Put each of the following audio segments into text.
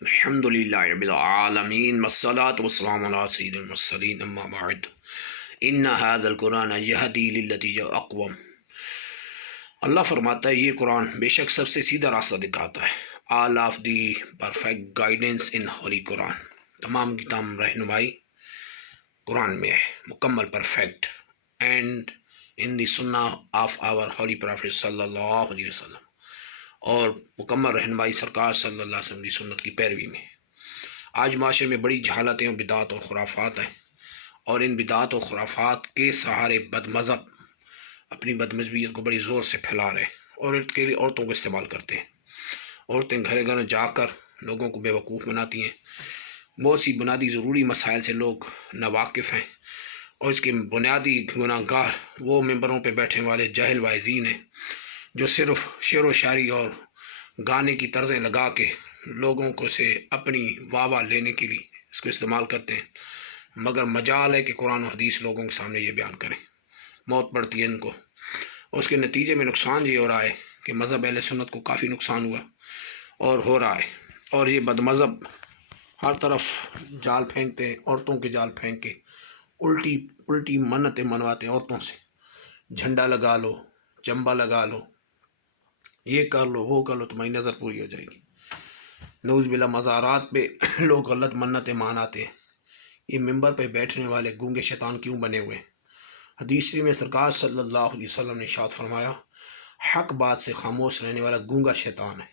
الحمدللہ رب العالمین والصلاة والسلام علی سید المرسلین اما بعد ان هذا القرآن یہدی للتی ہی اقوم۔ اللہ فرماتا ہے یہ قرآن بے شک سب سے سیدھا راستہ دکھاتا ہے۔ All of the perfect guidance in holy Quran, تمام کی تمام رہنمائی قرآن میں ہے، مکمل پرفیکٹ، اینڈ ان دی سنہ آف آور ہولی پروفیٹ صلی اللہ علیہ وسلم، اور مکمل رہنمائی سرکار صلی اللہ علیہ وسلم کی سنت کی پیروی میں۔ آج معاشرے میں بڑی جہالتیں اور بدعات اور خرافات ہیں، اور ان بدعات اور خرافات کے سہارے بد مذہب اپنی بد مذہبیت کو بڑی زور سے پھیلا رہے ہیں، اور اس کے لیے عورتوں کو استعمال کرتے ہیں۔ عورتیں گھر گھر جا کر لوگوں کو بے وقوف بناتی ہیں۔ بہت سی بنیادی ضروری مسائل سے لوگ ناواقف ہیں، اور اس کے بنیادی گناہ گار وہ ممبروں پہ بیٹھے والے جاہل واعظین ہیں جو صرف شعر و شاعری اور گانے کی طرزیں لگا کے لوگوں کو سے اپنی واہ واہ لینے کے لیے اس کو استعمال کرتے ہیں، مگر مجال ہے کہ قرآن و حدیث لوگوں کے سامنے یہ بیان کریں۔ موت پڑتی ہے ان کو، اور اس کے نتیجے میں نقصان یہ ہو رہا ہے کہ مذہب اہل سنت کو کافی نقصان ہوا اور ہو رہا ہے، اور یہ بد مذہب ہر طرف جال پھینکتے ہیں، عورتوں کے جال پھینک کے الٹی منتیں منواتے ہیں عورتوں سے۔ جھنڈا لگا لو، چمبا لگا لو، یہ کر لو، وہ کر لو، تمہاری نظر پوری ہو جائے گی۔ نعوذ باللہ مزارات پہ لوگ غلط منتیں ماناتے ہیں۔ یہ ممبر پہ بیٹھنے والے گونگے شیطان کیوں بنے ہوئے ہیں؟ حدیث میں سرکار صلی اللہ علیہ وسلم نے ارشاد فرمایا، حق بات سے خاموش رہنے والا گونگا شیطان ہے۔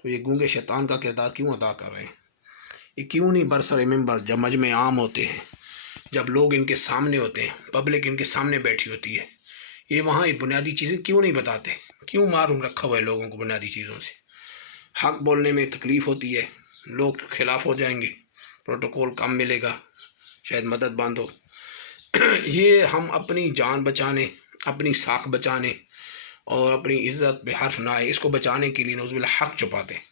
تو یہ گونگے شیطان کا کردار کیوں ادا کر رہے ہیں؟ یہ کیوں نہیں برسر ممبر جب مجمع عام ہوتے ہیں، جب لوگ ان کے سامنے ہوتے ہیں، پبلک ان کے سامنے بیٹھی ہوتی ہے، یہ وہاں یہ بنیادی چیزیں کیوں نہیں بتاتے؟ کیوں معروم رکھا ہوا ہے لوگوں کو بنیادی چیزوں سے؟ حق بولنے میں تکلیف ہوتی ہے، لوگ خلاف ہو جائیں گے، پروٹوکول کم ملے گا، شاید مدد بند ہو۔ یہ ہم اپنی جان بچانے، اپنی ساکھ بچانے اور اپنی عزت پہ حرف نہ آئے اس کو بچانے کے لیے نعوذ باللہ حق چھپاتے ہیں۔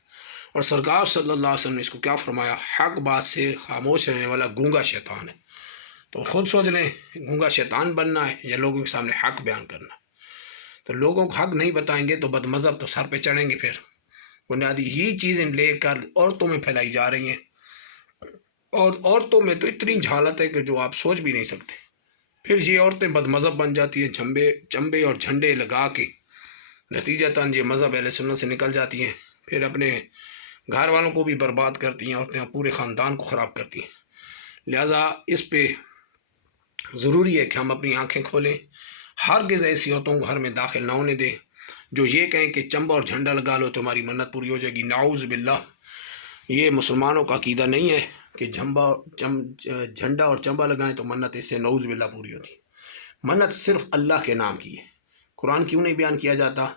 اور سرکار صلی اللہ علیہ وسلم نے اس کو کیا فرمایا؟ حق بات سے خاموش رہنے والا گونگا شیطان ہے۔ تو خود سوچ لیں، گونگا شیطان بننا ہے یا لوگوں کے سامنے حق بیان کرنا ہے؟ تو لوگوں کو حق نہیں بتائیں گے تو بد مذہب تو سر پہ چڑھیں گے، پھر بنیادی ہی چیزیں لے کر عورتوں میں پھیلائی جا رہی ہیں، اور عورتوں میں تو اتنی جہالت ہے کہ جو آپ سوچ بھی نہیں سکتے۔ پھر یہ عورتیں بد مذہب بن جاتی ہیں، چمبے اور جھنڈے لگا کے، نتیجتاً یہ مذہب اہل سنت سے نکل جاتی ہیں، پھر اپنے گھر والوں کو بھی برباد کرتی ہیں، عورتیں پورے خاندان کو خراب کرتی ہیں۔ لہٰذا اس پہ ضروری ہے کہ ہم اپنی آنکھیں کھولیں، ہرگز ایسی عورتوں کو گھر میں داخل نہ ہونے دیں جو یہ کہیں کہ چمبا اور جھنڈا لگا لو تو ہماری منت پوری ہو جائے گی۔ نعوذ باللہ، یہ مسلمانوں کا عقیدہ نہیں ہے کہ جھنڈا اور چمبا لگائیں تو منت اس سے نعوذ باللہ پوری ہوتی ہے۔ منت صرف اللہ کے نام کی ہے۔ قرآن کیوں نہیں بیان کیا جاتا؟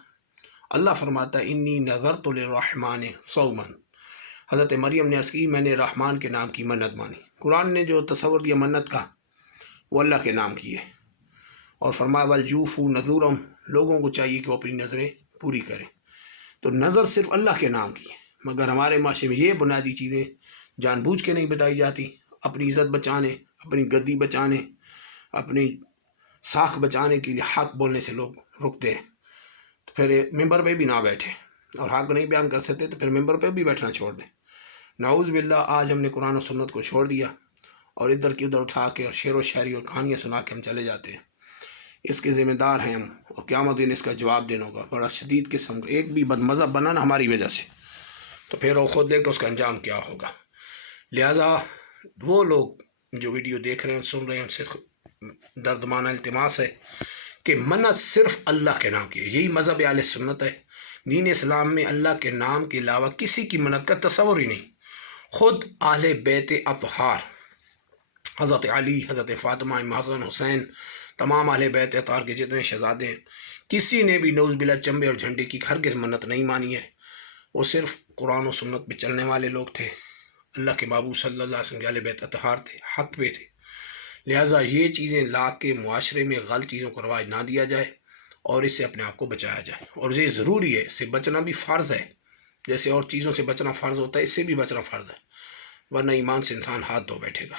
اللہ فرماتا ہے انی نذرت للرحمن صوما۔ حضرت مریم نے عرض کی میں نے رحمان کے نام کی منت مانی۔ قرآن نے جو تصور دیا منت کا وہ اللہ کے نام کی ہے، اور فرمایا وَلْيُوفُوا نَذُورَهُمْ، لوگوں کو چاہیے کہ وہ اپنی نظریں پوری کریں۔ تو نظر صرف اللہ کے نام کی ہے، مگر ہمارے معاشرے میں یہ بنیادی چیزیں جان بوجھ کے نہیں بتائی جاتی۔ اپنی عزت بچانے، اپنی گدی بچانے، اپنی ساکھ بچانے کے لیے حق بولنے سے لوگ رکتے ہیں، تو پھر ممبر پہ بھی نہ بیٹھے، اور حق نہیں بیان کر سکتے تو پھر ممبر پہ بھی بیٹھنا چھوڑ دیں۔ نعوذ باللہ، آج ہم نے قرآن و سنت کو چھوڑ دیا اور ادھر کی ادھر اٹھا کے اور شعر و شاعری اور کہانیاں سنا کے ہم چلے جاتے ہیں۔ اس کے ذمہ دار ہیں ہم، اور قیامت دن اس کا جواب دینا ہوگا بڑا شدید قسم کا۔ ایک بھی بد مذہب بنا نا ہماری وجہ سے، تو پھر وہ خود دیکھ کہ اس کا انجام کیا ہوگا۔ لہٰذا وہ لوگ جو ویڈیو دیکھ رہے ہیں، سن رہے ہیں، ان سے دردمانہ التماس ہے کہ منت صرف اللہ کے نام کی ہے۔ یہی مذہب اہل سنت ہے۔ دین اسلام میں اللہ کے نام کے علاوہ کسی کی منت کا تصور ہی نہیں۔ خود اہل بیت اطہار، حضرت علی، حضرت فاطمہ، امام حسن، حسین، تمام اہل بیت اطہار کے جتنے شہزادے ہیں، کسی نے بھی نعوذ باللہ چمبے اور جھنڈے کی ہرگز منت نہیں مانی ہے۔ وہ صرف قرآن و سنت پہ چلنے والے لوگ تھے، اللہ کے محبوب صلی اللہ علیہ وسلم کے اہل بیت اطہار تھے، حق پہ تھے۔ لہٰذا یہ چیزیں لا کے معاشرے میں غلط چیزوں کو رواج نہ دیا جائے، اور اس سے اپنے آپ کو بچایا جائے، اور یہ ضروری ہے، اس سے بچنا بھی فرض ہے، جیسے اور چیزوں سے بچنا فرض ہوتا ہے اس سے بھی بچنا فرض ہے، ورنہ ایمان سے انسان ہاتھ دھو بیٹھے گا۔